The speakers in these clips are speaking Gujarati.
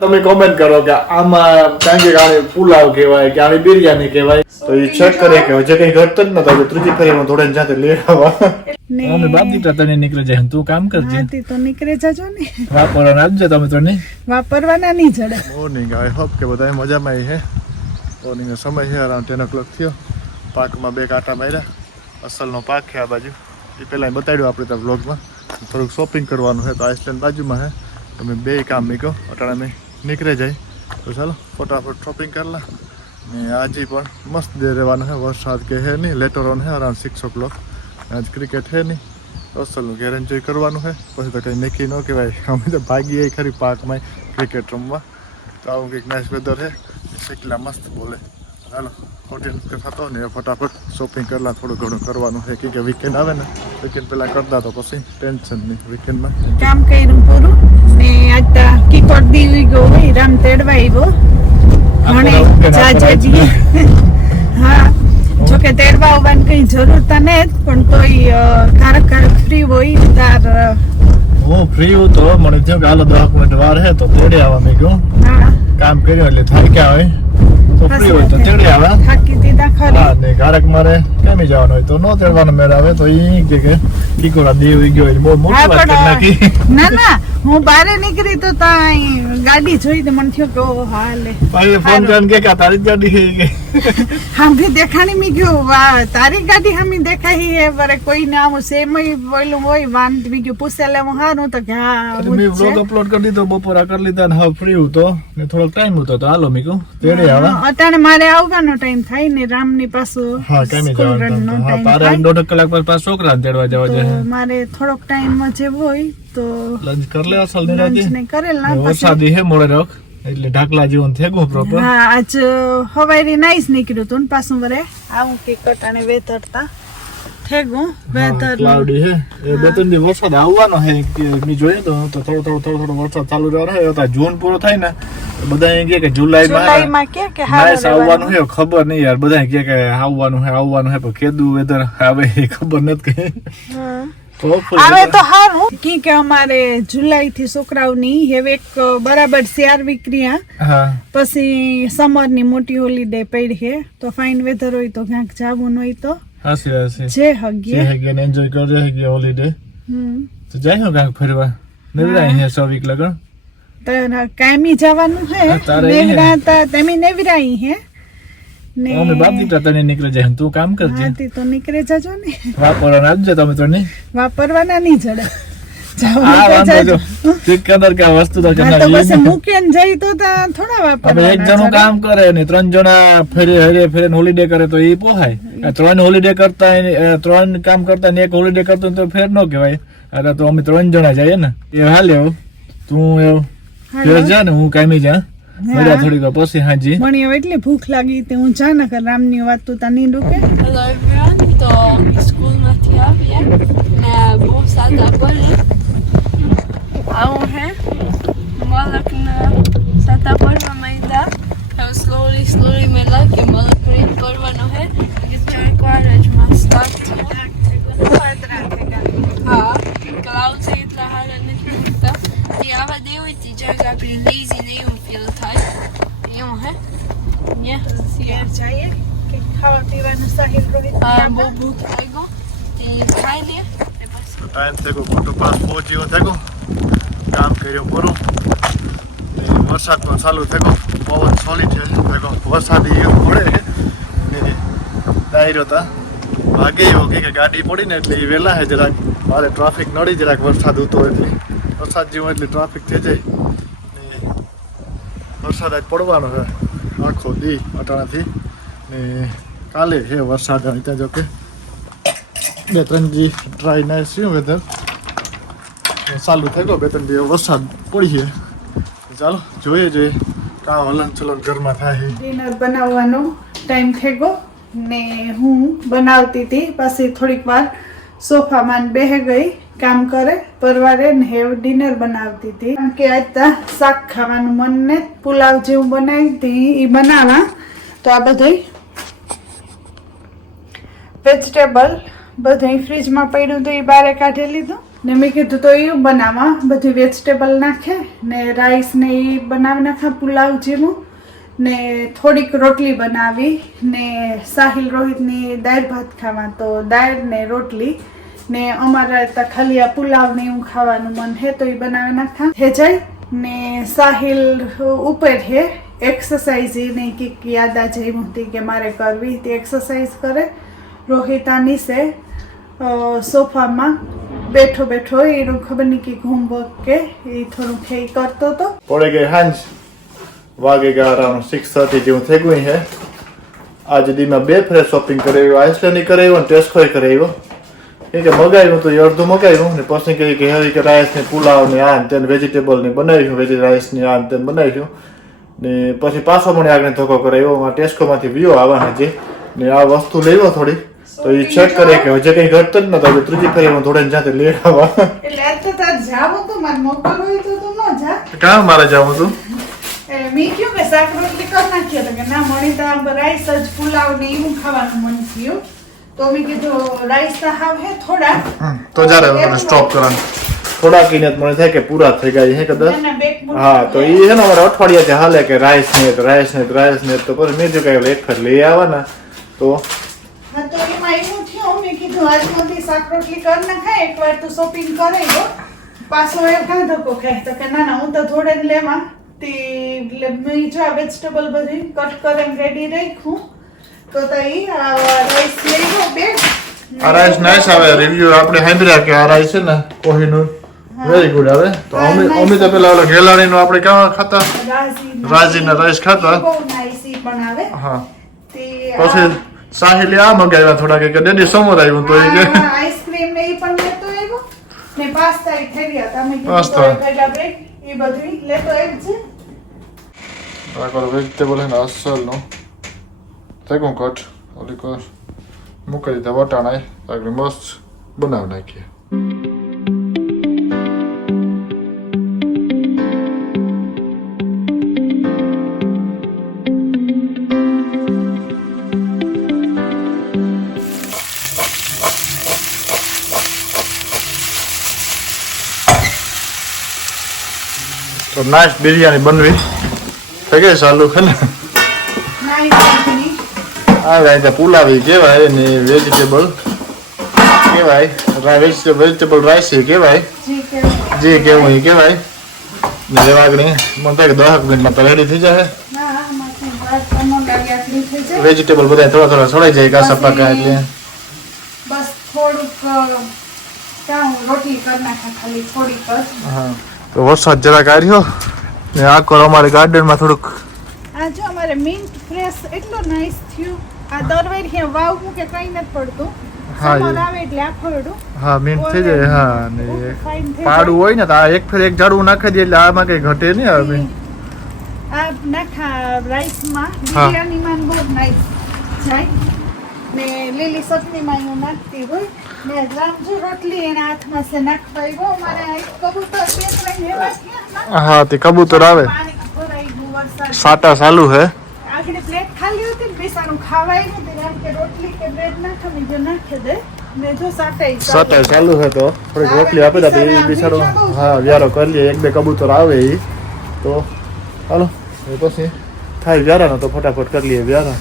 તમે કોમેન્ટ કરો કે આમાં કારણ કે પુલાવ કહેવાય કે આની બિરયાની કહેવાય તો એ ચેક કરે કે જે કઈ ઘટતો જ નતો ત્રીજી ફેરીમાં થોડે જાતે લઈ આવવા અમે બાપ દીકરા તને નીકળી જાય તું કામ કરજે હાથી તો નીકળે જજો ને વાપરવાના આવજો તમે તો નહીં વાપરવાના નહીં જડે મોર્નિંગ આઈ હોપ કે બધા મજામાં આવી હે મોર્નિંગનો સમય છે અરાઉન્ડ 10 o'clock થયો પાકમાં બે કાંટા માર્યા અસલનો પાક છે આ બાજુ એ પહેલાં બતાડ્યું આપણે ત્યાં વ્લોગમાં થોડુંક શોપિંગ કરવાનું છે તો આઈસલેન્ડ બાજુમાં છે તમે બે કામ મીકો અટાણા મેં નીકળે જાય તો ચાલો ફટાફટ શોપિંગ કરલા ને આજે પણ મસ્ત દે રહેવાનું છે વરસાદ કે હે નહીં લેટર ઓન છે અરાઉન્ડ 6 o'clock આજ ક્રિકેટ છે નહીં અસલનું ઘેર એન્જોય કરવાનું છે પછી તો કંઈ નક્કી ન કહેવાય અમે તો ભાગીએ ખરી પાર્કમાં ક્રિકેટ રમવા તો આવું કંઈક નાઇસ વેધર છે શેકલા મસ્ત બોલે ચાલો હોટેલ થતો ને ફટાફટ શોપિંગ કરલા થોડું ઘણું કરવાનું છે કે વીકેન્ડ આવે ને વીકેન્ડ પહેલાં કરતા તો પછી ટેન્શન નહીં વીકેન્ડમાં કામ કર્યું પૂરું ને આજ કિકોટ દીવી ગયો હોય રામ તેડવા આવ્યો ઘણે જાજે હા જોકે તેડવા આવવાની કઈ જરૂર તો નહીં પણ તોય કારક ફ્રી હોય તાર હું ફ્રી હું તો મને થયું કે હાલો 10 મિનિટ વાર હે તો તેડે આવવા મેં કહ્યું હા કામ કર્યું એટલે થાકી ગયા હોય તો ફ્રી હોય તો તેડે આવે થાકી દીધા ખરી હા ને કારક મારે કેમ જવાનું હોય તો નો તેડવાનો મેળ આવે તો ઈ કે ટીકોડા દેવી ગયો એટલે બહુ મોટી વાત કરી નાખી ના ના હું બારે નીકળી તો ત્યાં ગાડી જોઈ તો મને થયું કે ઓ હાલે પછી ફોન કરીને કે તારી ગાડી છે કે હામી દેખાણી મી ગયું વાહ તારી ગાડી હામી દેખાઈ હે પર કોઈ ના આમ સેમ બોલું હોય વાન મી ગયું પૂછેલે હું હારું તો કે હા મેં વ્લોગ અપલોડ કરી દીધો બપોરા કરી લીધા ને હવે ફ્રી હતો ને થોડોક ટાઈમ હતો તો હાલો મીકુ તેડે આવા અટાણે મારે આવવાનો ટાઈમ થાય ને રામની પાછો હા કેમ જવાનું હા તારે 1.5 કલાક પાછા છોકરાને તેડવા જવા છે મારે થોડોક ટાઈમ જે હોય તો લંચ કર લે અસલ ને રાતી ને કરેલ ના વરસાદી હે મોડે રોક એટલે ઢાકલા જેવું થેગું પ્રોપર હા આજ હવારી નાઈસ નીકળ્યું તું ને પાછું વરે આવું કે કટાણે વેતરતા થેગું વેતર ક્લાઉડી હે એ બે ત્રણ દિવસ વરસાદ આવવાનો હે કે મી જોઈએ તો થોડો વરસાદ ચાલુ રહેવાનો હે તો જૂન પૂરો થાય ને બધા એમ કે જુલાઈમાં કે નાઈસ આવવાનું હે ખબર નહીં યાર બધા કે આવવાનું હે પણ કેદું વેધર આવે એ ખબર નથી આવે તો હારું કે અમારે જુલાઈ થી છોકરાઓની હવે એક બરાબર 4 વીક રહ્યા પછી સમર ની મોટી હોલીડે પડી છે તો ફાઇન વેધર હોય તો ક્યાંક જવું હોય તો જે હગીએ એન્જોય કરજે હગીએ હોલીડે તો જાય હો ક્યાંક ફરવા નવરાય હે 6 વીક લગન તો કાયમી જવાનું હે નેવરા તા તમે નેવરાઈ હે ને અમે બાપ દીકરા તને નીકળી જાય તું કામ કરજે હાથી તો નીકળે જજો ને વાપરવાના આવજો તમે તો નહીં વાપરવાના નહીં જડે વસ્તુ તો મૂકીને જઈ તો થોડા વાપર એક જણું કામ કરે ને 3 જણા ફેરે હોલીડે કરે તો એ પોહાય 3 હોલીડે કરતા 3 કામ કરતા ને એક હોલીડે કરતો તો ફેર ન કહેવાય અરે તો અમે 3 જણા જઈએ ને એ હાલે તું એવું ફેર જા ને હું કામી જા મજા થોડીક પછી હાજી મને એટલી ભૂખ લાગી તે હું જા નકર રામની વાત તો તા નહીં ડૂકે હેલો એવરીવન તો સ્કૂલમાંથી આવ્યા ને બહુ સાદા પડે આવું હે મલકના સાદા પડવા માંડ્યા હવે સ્લોલી મેં લાગે મલક પ્રિન્ટ કરવાનો હે કે ચાર કોલેજમાં સ્ટાર્ટ હા ક્લાઉડ છે એટલા હારા નથી મૂકતા તે આવા દે હોય તે જગ આપણે લેઝી ને એવું ફીલ થાય એવું હે ઘેર જઈએ કે ખાવા પીવાનું સાહિલ રોહિત બહુ ભૂખ લાગ્યો તે ખાઈ લે ટાઈમ થયો મોટો પાસ પહોંચ્યો થયો કામ કર્યો પૂરું વરસાદ પણ ચાલુ થયો પવન સોલી છે થયો વરસાદી એવું પડે ને ડાયરો તા ભાગે એવો કે ગાડી પડી ને એટલે એ વહેલા હે જરાક મારે ટ્રાફિક નડી જરાક વરસાદ હતો એટલે વરસાદ જેવું એટલે ટ્રાફિક થઈ જાય વરસાદ આજ પડવાનો છે આખો દી અટાણાથી ને કાલે છે વરસાદ ત્યાં જો કે 2-3 દી ડ્રાય નાઈસ રહ્યું વેધર ચાલુ થઈ ગયો 2-3 દી વરસાદ પડી છે ચાલો જોઈએ કામ હલન ચલન ઘરમાં થાય ડિનર બનાવવાનો ટાઈમ થઈ ગયો ને હું બનાવતી હતી પછી થોડીક વાર સોફામાં બેહી ગઈ કામ કરે પરવારે ને હેવ ડિનર બનાવતી હતી કારણ કે આજ શાક ખાવાનું મન ને પુલાવ જેવું બનાવી હતી એ બનાવવા તો આ બધું વેજીટેબલ બધું ફ્રીજમાં પડ્યું તો એ બારે કાઢી લીધું ને મેં કીધું તો એવું બનાવવા, બધી વેજીટેબલ નાખે ને રાઈસ ને એ બનાવી નાખા પુલાવ જેવું, ને થોડીક રોટલી બનાવી ને સાહિલ રોહિતની દાળ ભાત ખાવા, તો દાળ ને રોટલી ને અમારે તો ખાલી આ પુલાવ ને એવું ખાવાનું મન હે તો એ બનાવી નાખા હે જાય ને સાહિલ ઉપર હે एक्सरसाइज नहीं कि याद आ जाए होती कि मारे करवी थी एक्सरसाइज करे। रोहितानी से सोफा में बैठो बैठो ये खबर नहीं कि होमवर्क के ये थोड़ा खे करतो तो पड़े गए हांज वागे गया अराउंड 6:30 जेवं થઈ ગયું હે। आज दी में बे फ्रेश शॉपिंग करायो, आइसलैंड करायो, टेस्को करायो, કે મગાવ્યું તો અડધું મગાવ્યું ને પછી કે હરી કે રાઈસ ને પુલાવ ને આ ને વેજીટેબલ ને બનાવ્યું, વેજી રાઈસ ને આ ને બનાવ્યું ને પછી પાછો મને આગળ ધોકો કરાયો। આ ટેસ્કોમાંથી વિયો આવવાના છે ને આ વસ્તુ લેવો થોડી તો એ ચેક કરે કે હજે કઈ ઘટત જ ન તો ત્રીજી ફેરી હું થોડે જાતે લઈ આવવા। એટલે આજ તો તાર જાવું તો માર મોકલ હોય તો ન જા, કાં મારે જાવું તું મેં ક્યું કે શાક રોટલી કર નાખ્યો તો કે ના મણી તો રાઈસ જ પુલાવ ને એવું ખાવાનું મન થયું તો મેં કીધું રાઈસ તો હાવ હે થોડા તો જ્યારે સ્ટોપ કરવાનું થોડા કિનેત મને થાય કે પૂરા થઈ ગયા હે કદાચ। હા તો એ છે ને અમારે અઠવાડિયાથી હાલે કે રાઈસ ને તો પછી મેં જો કે એક ફર લઈ આવવાના તો હા તો એમાં એવું થયું મેં કીધું આજમાંથી શાક રોટલી કર નાખાય એકવાર તો શોપિંગ કરાઈ દો પાછો એ કાં ધક્કો ખાય તો કે ના હું તો થોડે જ લેવા તે મેં જો આ વેજીટેબલ બધી કટ કરીને રેડી રાખ્યું તો તઈ રાઈસ લઈ લો બે આ રાઈસ નાઈસ આવે રિવ્યુ આપણે સાંભળ્યા કે આ રાઈસ છે ને કોહિનૂર વેરી ગુડ આવે તો અમે તો પેલા ઓલા ગેલાણીનો આપણે કેવા ખાતા રાજીના રાઈસ ખાતા બહુ નાઈસ ઈ પણ આવે હા તે પછી સાહિલે આ મગાવ્યા થોડા કે ડેડી સમોર આવ્યું તો એ કે આઈસ્ક્રીમ ને ઈ પણ લેતો આવ્યો ને પાસ્તા ઈ થઈ ગયા તમે પાસ્તા ભેગા બ્રેડ ઈ બધું લેતો આવ્યો છે આ કરો વેજીટેબલ હે ને અસલ નો તેકો કટ ઓલી કર મૂકી દીધા વટાણા આગળ મસ્ત બનાવી નાખીએ। તો નાઈસ બિરયાની બનવી થઈ ગઈ ચાલુ છે ને આ રાઈસ પુલાવી કહેવાય ને વેજીટેબલ કહેવાય વેજીટેબલ રાઈસ કહેવાય જે કેવું એ કહેવાય ને જેવા આગળ મને થાય કે 10 મિનિટમાં તો રેડી થઈ જાય। વેજીટેબલ બધા થોડા થોડા છોડાઈ જાય કાસા પાકા એટલે બસ થોડુંક કામ રોટલી કરી નાખા ખાલી થોડીક જ। હા તો વરસાદ જરાક આવ્યો ને આ કરો અમારે ગાર્ડનમાં થોડુંક આ જો અમારે મિન્ટ ફ્રેશ એટલો નાઈસ થયું આ દરવેર હે વાવ કે કઈ નથી પડતું હા સમર આવે એટલે આ ફળડું હા મિન્ટ થઈ જાય હા ને પાડું હોય ને તો આ એક ફેર એક ઝાડવું નાખી દે એટલે આમાં કઈ ઘટે નહીં આવે આ નાખા રાઈસમાં બિરયાનીમાં બહુ નાઈસ જાય ને લીલી ચટણીમાં હું નાખતી હોય ને રામજી રોટલી એના હાથમાં છે નાખતા હોય મારે કબૂતર બે ત્રણ હેવા થયા હા તે કબૂતર આવે પાણી ભરાઈ ગયું વરસાદ સાટા ચાલુ હે આગળ પ્લેટ ખાલી હતી ને બેસાનું ખાવાય નથી એમ કે રોટલી કે બ્રેડ નાખે જો નાખી દે ને જો સાટા ચાલુ હે તો થોડીક રોટલી આપી દે એ બિચારો હા વ્યારો કરી લે એક બે કબૂતર આવે એ તો હાલો એ પછી થાય વ્યારાનો તો ફટાફટ કરી લઈએ વ્યારા।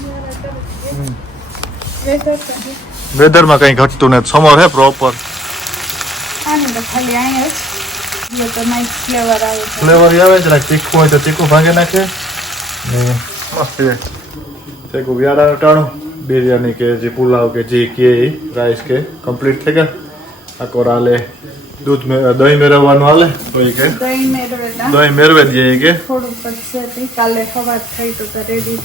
વેધરમાં કઈ ઘટતું નથી સમર હે પ્રોપર આને તો ખાલી અહીંયા જ તો નાઈસ ફ્લેવર આવે છે ફ્લેવર આવે છે તીખું હોય તો તીખું ભાંગે નાખે ને મસ્ત તેકો વ્યારા ટાણું બિરયાની કે જે પુલાવ કે જે કે રાઈસ કે કમ્પ્લીટ થઈ ગયા આ કોરાલે દૂધ દહીં મેળવવાનું હાલે તો એ કે દહીં મેળવે દઈએ કે થોડું પછી કાલે સવાર થઈ તો રેડી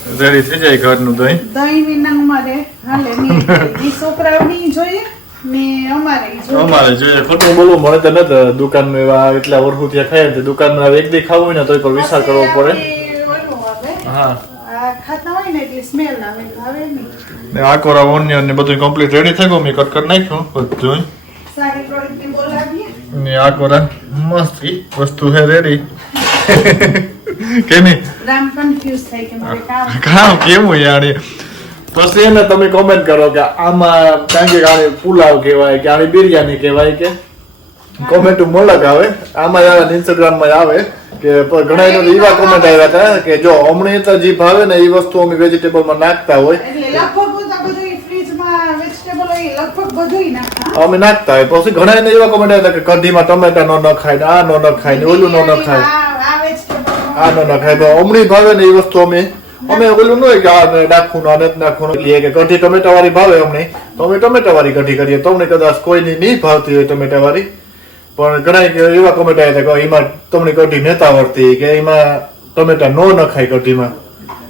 થઈ જાય ઘરનું દહીં દહીં વિના અમારે હાલે નહીં છોકરાઓની જોઈએ ને અમારે જોઈએ ખોટું બોલવું મળે તો નથી દુકાનમાં એવા એટલા વર્ષો ત્યાં ખાય તો દુકાનમાં એક દી ખાવું હોય ને તો પણ વિચાર કરવો પડે હા ખાતા હોય ને એટલે સ્મેલ આવે નહીં ને આ કોરા ઓનિયન ને બધું કમ્પ્લીટ રેડી થઈ ગયું મેં કટ કરી નાખ્યું બધું સારી ક્વોલિટી બોલાવીએ ને આ કોરા મસ્ત વસ્તુ હે રેડી કે નહીં રામ કન્ફ્યુઝ થઈ કે મારે કામ કેવું યાર પછી એને તમે કોમેન્ટ કરો કે આમાં કારણ કે આને પુલાવ કહેવાય કે આની બિરયાની કહેવાય કે કોમેન્ટ મોલક આવે આમાં આવે ઇન્સ્ટાગ્રામમાં આવે કે ઘણા એવા કોમેન્ટ આવ્યા હતા કે જો અમને તો જે ભાવે ને એ વસ્તુ અમે વેજીટેબલમાં નાખતા હોય એટલે લગભગ આ બધું ફ્રીજમાં વેજીટેબલ હોય લગભગ બધું નાખા અમે નાખતા હોય પછી ઘણા એને એવા કોમેન્ટ આવ્યા હતા કે કઢીમાં ટમેટા નો નખાય ને આ નો નખાય ને ઓલું નો નખાય આ વેજીટેબલ આ નો નખાય તો અમણી ભાવે ને એ વસ્તુ અમે ઓલું ન હોય કે આ નાખવું ને આ નથી નાખવું એટલે કે કઢી ટમેટા વાળી ભાવે અમને તો અમે ટમેટા વાળી કઢી કરીએ તો અમને કદાચ કોઈની નહીં ભાવતી હોય ટમેટા વાળી પણ ઘણા એવા કોમેન્ટ આવ્યા હતા કે એમાં તમને કઢી નતા આવડતી કે એમાં ટમેટા નો નખાય કઢીમાં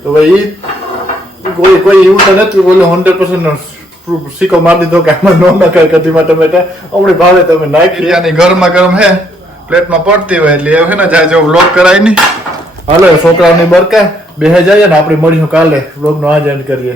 તો ભાઈ કોઈ એવું તો નથી બોલું 100% સિક્કો મારી દીધો કે આમાં નો નખાય કઢીમાં ટમેટા અમને ભાવે તમે નાખી ત્યાંની ગરમા ગરમ હે પ્લેટમાં પડતી હોય એટલે એવું ને જાય જો વ્લોગ કરાય નહીં હાલો છોકરાઓની બરકા બેહે જાય ને આપણે મળીશું કાલે વ્લોગનો આજ એન્ડ કરીએ